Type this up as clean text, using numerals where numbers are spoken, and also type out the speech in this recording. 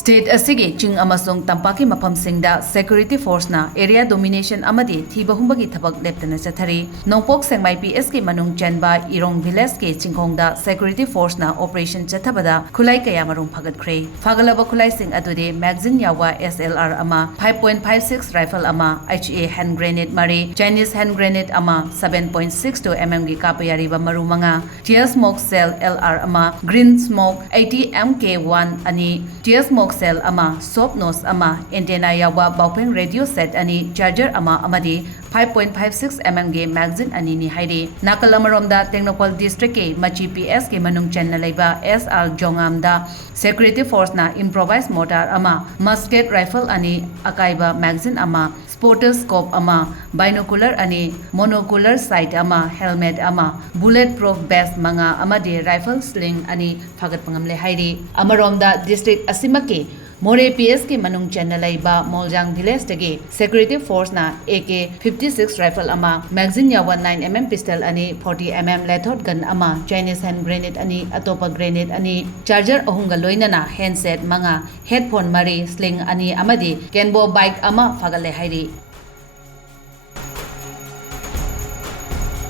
State Asigi Ching Amasung Tampaki Mapam Singda Security Force na Area Domination Amadi Thiba Humbagi Tabak Leptana Chathari Nongpok Sengmai PS ke Manung Chanba Irong Village ke Chingkongda Security Force na Operation Chathabada Khulai Kaya Marum Fagatpa Fagalaba Khulai Sing Adude Magazine Yawa SLR Ama 5.56 Rifle Ama HA Hand Grenade Mari Chinese Hand Grenade Ama 7.62 mm gi Kapayari Maru Manga Tear Smoke Cell LR Ama Green Smoke 80 MK1 Ani Tear Smoke Cell Ama Soap Nose Ama Antenna Yawa Baupeng Radio Set Ani Charger Ama Amadi 5.56 mm ge magazine ani ni hairi Nakalamaromda Technopol District ke Machi PS ke Manung Chen na leiba SR Jongamda Security Force na improvised mortar ama musket rifle ani akaiba magazine ama spotter scope ama binocular ani monocular sight ama helmet ama bulletproof vest manga amadi rifle sling ani phagat pangamle hairi Amaromda District Asimake More PS ke Manung Chen na leiba Moljang Village tege Security Force na AK 56 rifle ama magazine yawa 9 mm pistol ani 40 mm lethot gun ama Chinese hand grenade ani atopa grenade ani charger ahunga loinana handset manga headphone mari sling ani amadi kenbo bike ama fagale hairi